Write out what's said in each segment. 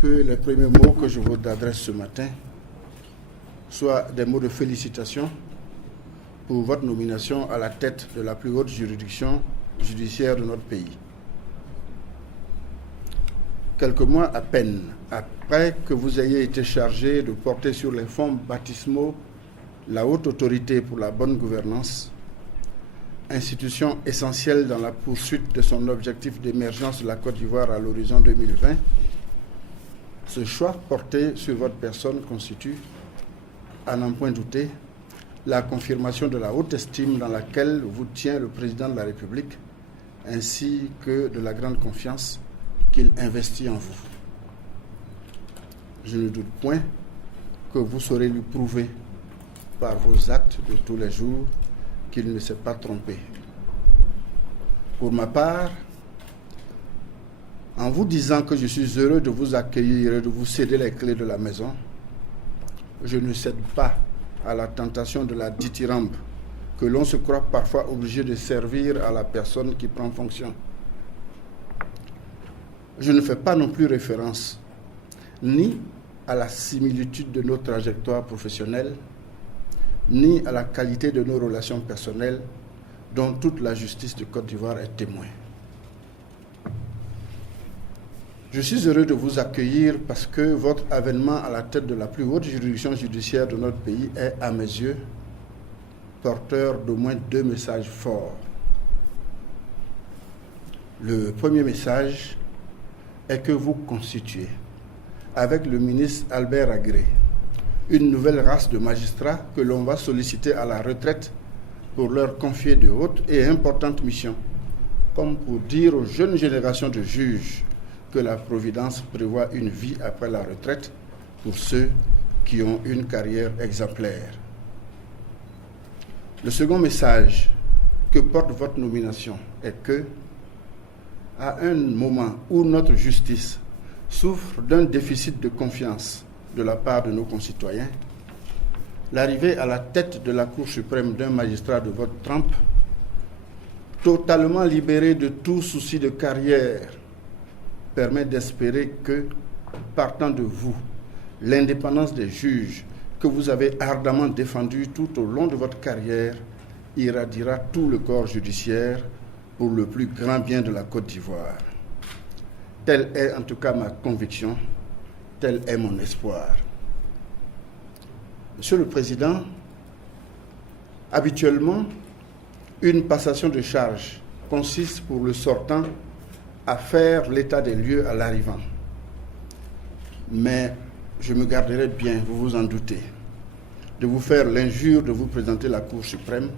que les premiers mots que je vous adresse ce matin soient des mots de félicitations pour votre nomination à la tête de la plus haute juridiction judiciaire de notre pays. Quelques mois à peine après que vous ayez été chargé de porter sur les fonds baptismaux la haute autorité pour la bonne gouvernance, institution essentielle dans la poursuite de son objectif d'émergence de la Côte d'Ivoire à l'horizon 2020, ce choix porté sur votre personne constitue, à n'en point douter, la confirmation de la haute estime dans laquelle vous tient le président de la République, ainsi que de la grande confiance qu'il investit en vous. Je ne doute point que vous saurez lui prouver par vos actes de tous les jours qu'il ne s'est pas trompé. Pour ma part, en vous disant que je suis heureux de vous accueillir et de vous céder les clés de la maison, je ne cède pas à la tentation de la dithyrambe que l'on se croit parfois obligé de servir à la personne qui prend fonction. Je ne fais pas non plus référence ni à la similitude de nos trajectoires professionnelles, ni à la qualité de nos relations personnelles dont toute la justice de Côte d'Ivoire est témoin. Je suis heureux de vous accueillir parce que votre avènement à la tête de la plus haute juridiction judiciaire de notre pays est, à mes yeux, porteur d'au moins 2 messages forts. Le premier message est que vous constituez, avec le ministre Albert Agré, une nouvelle race de magistrats que l'on va solliciter à la retraite pour leur confier de hautes et importantes missions, comme pour dire aux jeunes générations de juges que la Providence prévoit une vie après la retraite pour ceux qui ont une carrière exemplaire. Le second message que porte votre nomination est que, à un moment où notre justice souffre d'un déficit de confiance de la part de nos concitoyens, l'arrivée à la tête de la Cour suprême d'un magistrat de votre trempe, totalement libéré de tout souci de carrière, permet d'espérer que, partant de vous, l'indépendance des juges que vous avez ardemment défendue tout au long de votre carrière irradiera tout le corps judiciaire pour le plus grand bien de la Côte d'Ivoire. Telle est en tout cas ma conviction, tel est mon espoir. Monsieur le Président, habituellement, une passation de charge consiste pour le sortant à faire l'état des lieux à l'arrivant. Mais je me garderai bien, vous vous en doutez, de vous faire l'injure de vous présenter la Cour suprême,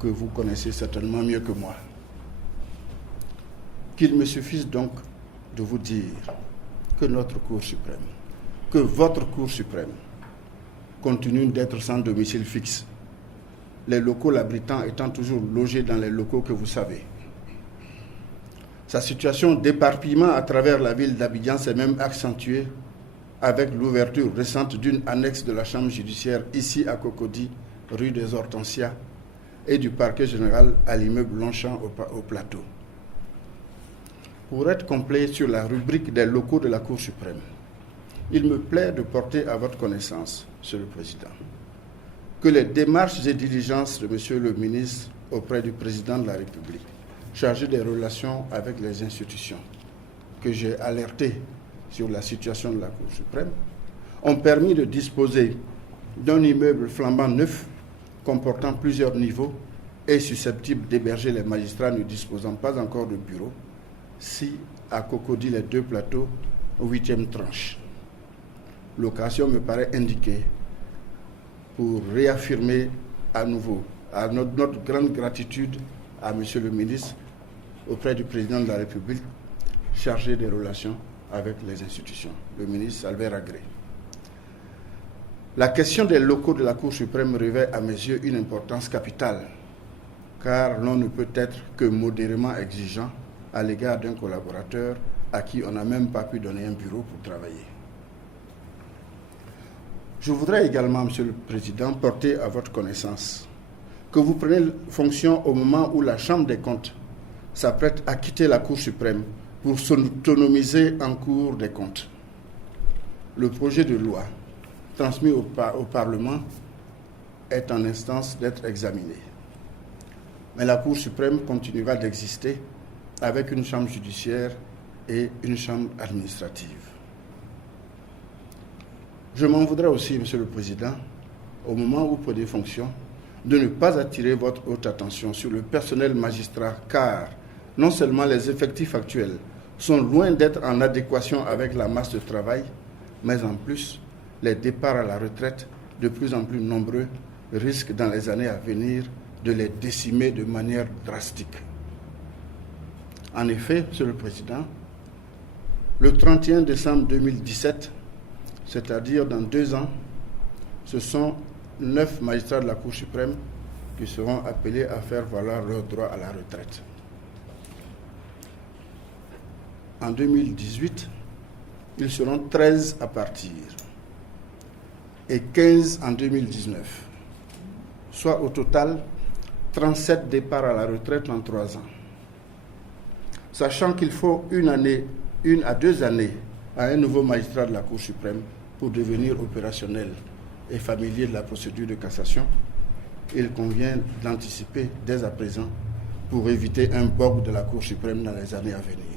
que vous connaissez certainement mieux que moi. Qu'il me suffise donc de vous dire que notre Cour suprême, que votre Cour suprême, continue d'être sans domicile fixe, les locaux l'abritant étant toujours logés dans les locaux que vous savez. Sa situation d'éparpillement à travers la ville d'Abidjan s'est même accentuée avec l'ouverture récente d'une annexe de la chambre judiciaire ici à Cocody, rue des Hortensias, et du parquet général à l'immeuble Longchamp au Plateau. Pour être complet sur la rubrique des locaux de la Cour suprême, il me plaît de porter à votre connaissance, Monsieur le Président, que les démarches et diligences de Monsieur le ministre auprès du Président de la République, chargé des relations avec les institutions, que j'ai alerté sur la situation de la Cour suprême, ont permis de disposer d'un immeuble flambant neuf, comportant plusieurs niveaux et susceptible d'héberger les magistrats ne disposant pas encore de bureau, si à Cocody les 2 plateaux, 8e tranche. L'occasion me paraît indiquée pour réaffirmer à nouveau notre grande gratitude à Monsieur le ministre auprès du Président de la République chargé des relations avec les institutions, le ministre Albert Agré. La question des locaux de la Cour suprême revêt à mes yeux une importance capitale, car l'on ne peut être que modérément exigeant à l'égard d'un collaborateur à qui on n'a même pas pu donner un bureau pour travailler. Je voudrais également, Monsieur le Président, porter à votre connaissance que vous prenez fonction au moment où la Chambre des comptes s'apprête à quitter la Cour suprême pour s'autonomiser en Cour des comptes. le projet de loi transmis au Parlement est en instance d'être examiné. Mais la Cour suprême continuera d'exister avec une chambre judiciaire et une chambre administrative. Je m'en voudrais aussi, Monsieur le Président, au moment où vous prenez fonction, de ne pas attirer votre haute attention sur le personnel magistrat, car non seulement les effectifs actuels sont loin d'être en adéquation avec la masse de travail, mais en plus, les départs à la retraite, de plus en plus nombreux, risquent dans les années à venir de les décimer de manière drastique. En effet, Monsieur le Président, le 31 décembre 2017, c'est-à-dire dans 2 ans, ce sont 9 magistrats de la Cour suprême qui seront appelés à faire valoir leur droit à la retraite. En 2018, ils seront 13 à partir et 15 en 2019, soit au total 37 départs à la retraite en 3 ans. Sachant qu'il faut 1 à 2 années à un nouveau magistrat de la Cour suprême pour devenir opérationnel et familier de la procédure de cassation, il convient d'anticiper dès à présent pour éviter un bug de la Cour suprême dans les années à venir.